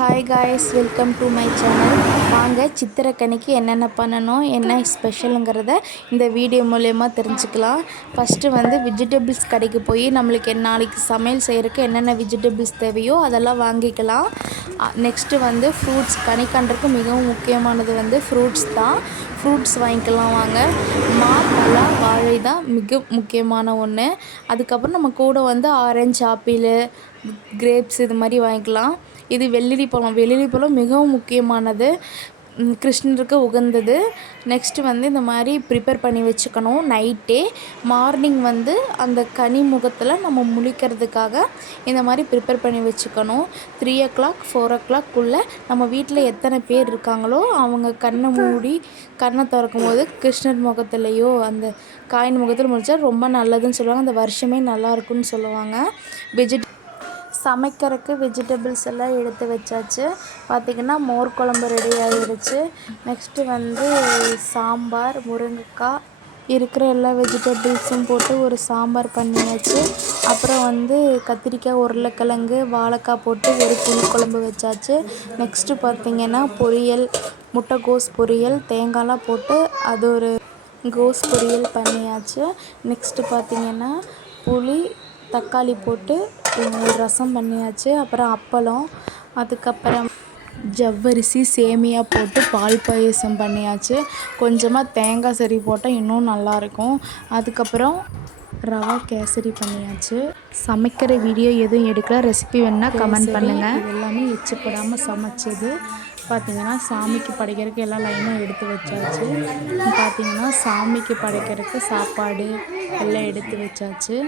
Hi guys, welcome to my channel. வாங்க சித்திரைக்கனிக்கு என்னென்ன பண்ணணும், என்ன ஸ்பெஷலுங்கிறத இந்த வீடியோ மூலயமா தெரிஞ்சுக்கலாம். ஃபஸ்ட்டு வெஜிடபிள்ஸ் கடைக்கு போய் நம்மளுக்கு நாளைக்கு சமையல் செய்கிறதுக்கு என்னென்ன வெஜிடபிள்ஸ் தேவையோ அதெல்லாம் வாங்கிக்கலாம். நெக்ஸ்ட்டு ஃப்ரூட்ஸ், கனிக்கன்றுக்கு மிகவும் முக்கியமானது ஃப்ரூட்ஸ் தான். ஃப்ரூட்ஸ் வாங்கிக்கலாம் வாங்க. பலா, வாழை தான் மிக முக்கியமான ஒன்று. அதுக்கப்புறம் நம்ம கூட ஆரஞ்சு, ஆப்பிள், கிரேப்ஸ் இது மாதிரி வாங்கிக்கலாம். இது வெள்ளரிப்பழம் மிகவும் முக்கியமானது, கிருஷ்ணருக்கு உகந்தது. நெக்ஸ்ட்டு இந்த மாதிரி ப்ரிப்பேர் பண்ணி வச்சுக்கணும். நைட்டே மார்னிங் அந்த கனி முகத்தில் நம்ம முழிக்கிறதுக்காக இந்த மாதிரி ப்ரிப்பேர் பண்ணி வச்சுக்கணும். 3 o'clock 4 o'clock நம்ம வீட்டில் எத்தனை பேர் இருக்காங்களோ அவங்க கண்ணை மூடி கண்ணை திறக்கும் போது கிருஷ்ணர் முகத்துலேயோ அந்த காயின் முகத்தில் முடித்தா ரொம்ப நல்லதுன்னு சொல்லுவாங்க. அந்த வருஷமே நல்லா இருக்குன்னு சொல்லுவாங்க. சமைக்கிறதுக்கு வெஜிடபிள்ஸ் எல்லாம் எடுத்து வச்சாச்சு. பார்த்திங்கன்னா மோர் குழம்பு ரெடி ஆகிடுச்சு. நெக்ஸ்ட்டு சாம்பார், முருங்கைக்காய், இருக்கிற எல்லா வெஜிடபிள்ஸும் போட்டு ஒரு சாம்பார் பண்ணியாச்சு. அப்புறம் கத்திரிக்காய், உருளைக்கிழங்கு, வாழைக்காய் போட்டு ஒரு புளிக்குழம்பு வச்சாச்சு. நெக்ஸ்ட்டு பார்த்திங்கன்னா பொரியல், முட்டைகோஸ் பொரியல், தேங்காய்லாம் போட்டு அது ஒரு கோஸ் பொரியல் பண்ணியாச்சு. நெக்ஸ்ட்டு பார்த்திங்கன்னா புளி, தக்காளி போட்டு ரசம் பண்ணியாச்சு. அப்புறம் அப்பளம், அதுக்கப்புறம் ஜவ்வரிசி, சேமியா போட்டு பால் பாயசம் பண்ணியாச்சு. கொஞ்சமாக தேங்காய் சரி போட்டால் இன்னும் நல்லாயிருக்கும். அதுக்கப்புறம் ரவா கேசரி பண்ணியாச்சு. சமைக்கிற வீடியோ எதுவும் எடுக்கல, ரெசிபி வேணுன்னா கமெண்ட் பண்ணுங்கள். இது எல்லாமே எச்சுப்படாமல் சமைச்சது. பார்த்திங்கன்னா சாமிக்கு படைக்கிறதுக்கு எல்லாம் லைனாக எடுத்து வச்சாச்சு. பார்த்திங்கன்னா சாமிக்கு படைக்கிறதுக்கு சாப்பாடு எல்லாம் எடுத்து வச்சாச்சு.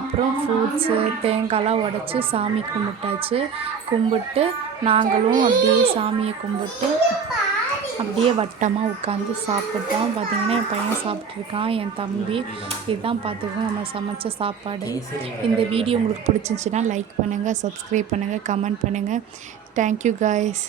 அப்புறம் ஃப்ரூட்ஸு, தேங்காய்லாம் உடச்சி சாமி கும்பிட்டு நாங்களும் அப்படியே சாமியை கும்பிட்டு அப்படியே வட்டமாக உட்காந்து சாப்பிட்டோம். பார்த்திங்கன்னா என் பையன் சாப்பிட்ருக்கான், என் தம்பி. இதுதான் பார்த்துக்கோங்க நம்ம சமைச்ச சாப்பாடு. இந்த வீடியோ உங்களுக்கு பிடிச்சிருந்துச்சின்னா லைக் பண்ணுங்கள், சப்ஸ்கிரைப் பண்ணுங்கள், கமெண்ட் பண்ணுங்கள். Thank you guys.